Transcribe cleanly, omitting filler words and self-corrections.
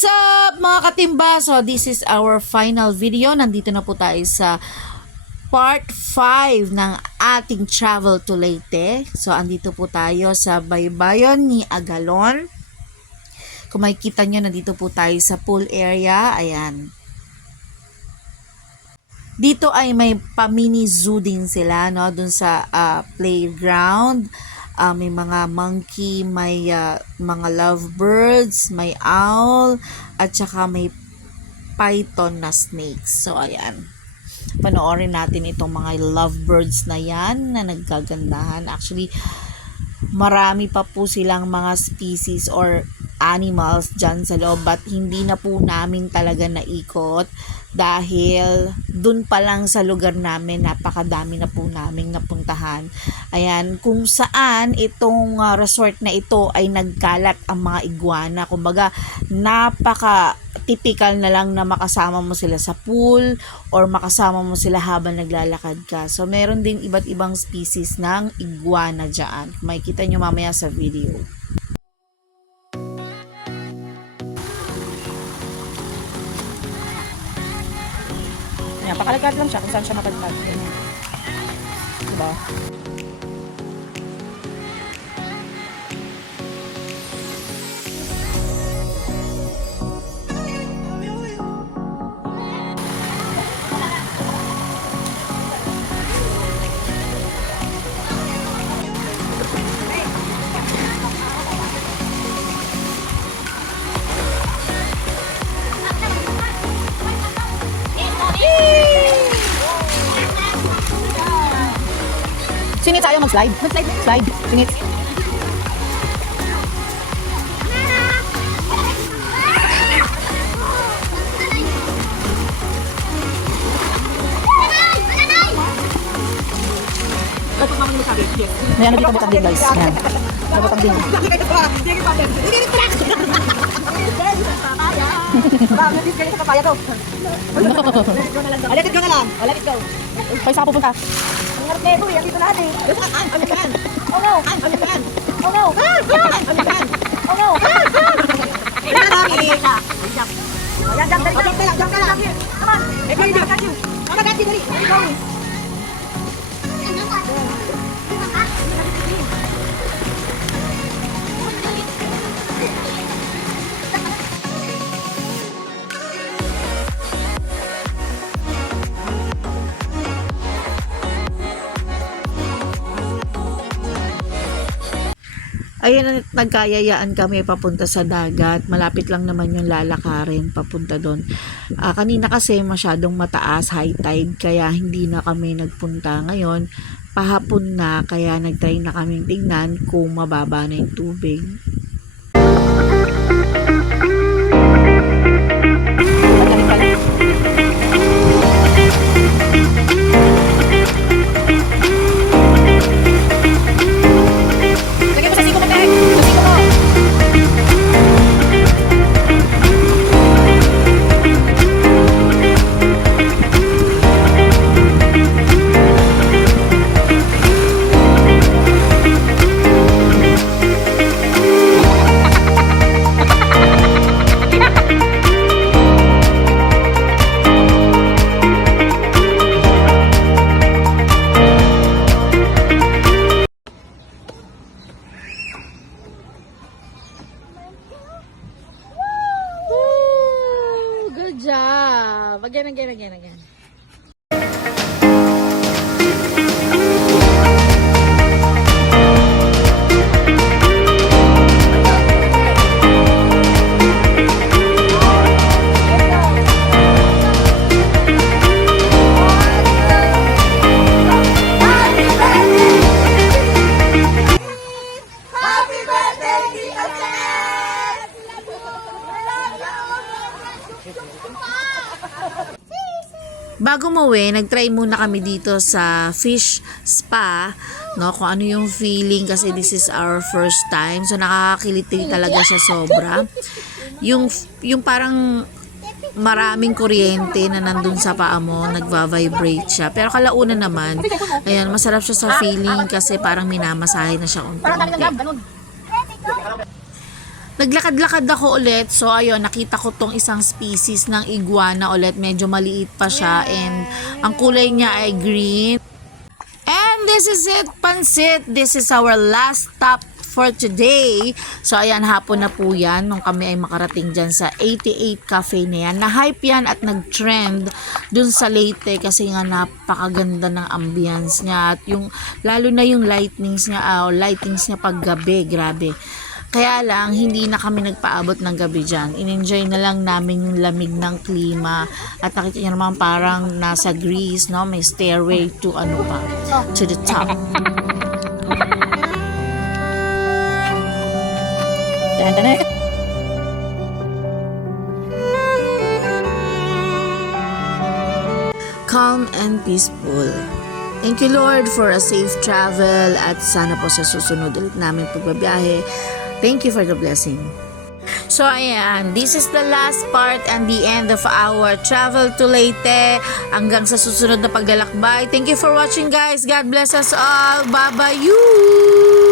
What's up mga katimba? So this is our final video. Nandito na po tayo sa part 5 ng ating travel to Leyte. So andito po tayo sa baybayon ni Agalon. Kung makikita nyo, nandito po tayo sa pool area. Ayan. Dito ay may pa-mini zoo din sila, no? Dun sa playground. May mga monkey, may mga lovebirds, may owl, at saka may python na snakes. So, ayan. Panoorin natin itong mga lovebirds na yan na nagkagandahan. Actually, marami pa po silang mga species or animals dyan sa loob, but hindi na po namin talaga naikot dahil dun pa lang sa lugar namin napakadami na po naming napuntahan. Ayan, kung saan itong resort na ito ay nagkalat ang mga iguana. Kumbaga, napaka typical na lang na makasama mo sila sa pool or makasama mo sila habang naglalakad ka. So, meron din iba't ibang species ng iguana dyan. Makikita nyo mamaya sa video. Yan, pakalagad lang siya kung saan siya makalagad. Diba? Sinit tayo mag-slide. Slide. Sinit. Ayan, nagkikabutang din guys. Ayan. Nagkabutang din. Let it go na lang. Let it go. Kaya saan pupunta? Ang harap na ito, yan dito natin. Ang yan. Oh no. Ang yan. Oh no. Ang yan. Oh no. Ayan, jump ka lang. Jump ka lang. Come on. Come on, got you. Come on, got you, dali. Go. Ayan, nagkayayaan kami papunta sa dagat. Malapit lang naman yung lalakarin papunta doon. Kanina kasi masyadong mataas, high tide, kaya hindi na kami nagpunta. Ngayon, pahapon na, kaya nagtry na kaming tingnan kung mababa na yung tubig. Good job! Again. Bago umuwi, nagtry muna kami dito sa fish spa, no, kung ano yung feeling kasi this is our first time. So nakakakiliti talaga siya sobra. Yung parang maraming kuryente na nandun sa paa mo, nagva-vibrate siya. Pero kalaunan naman, ayan, masarap siya sa feeling kasi parang minamasahe na siya unti-unti. Naglakad-lakad ako ulit. So, ayun, nakita ko tong isang species ng iguana ulit. Medyo maliit pa siya and ang kulay niya ay green. And this is it, Pansit. This is our last stop for today. So, ayan, hapon na po yan nung kami ay makarating dyan sa 88 Cafe na yan. Na-hype yan at nag-trend dun sa Leyte kasi nga napakaganda ng ambience niya. At yung, lalo na yung lightings niya paggabi, grabe. Kaya lang, hindi na kami nagpaabot ng gabi dyan. In-enjoy na lang namin yung lamig ng klima. At nakita niyo naman parang nasa Greece, no? May stairway to to the top. Calm and peaceful. Thank you, Lord, for a safe travel at sana po sa susunod ulit namin pagbabiyahe. Thank you for the blessing. So, ayan, this is the last part and the end of our travel to Leyte. Hanggang sa susunod na paglalakbay. Thank you for watching, guys. God bless us all. Bye-bye you!